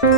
வெஜ்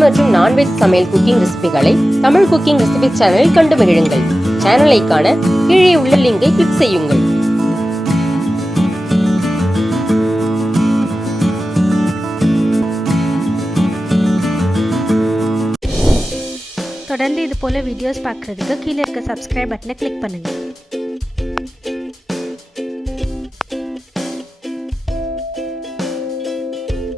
மற்றும் நான்வெஜ் சமையல் குக்கிங் ரெசிபிகளை தமிழ் குக்கிங் ரெசிபி சேனலில் கண்டு மகிழுங்கள். சேனலை காண கீழே உள்ள லிங்கை கிளிக் செய்யுங்கள். தொடர்ந்து இது போல வீடியோஸ் பார்க்குறதுக்கு கீழே இருக்க சப்ஸ்கிரைப் பட்டனை கிளிக் பண்ணுங்கள்.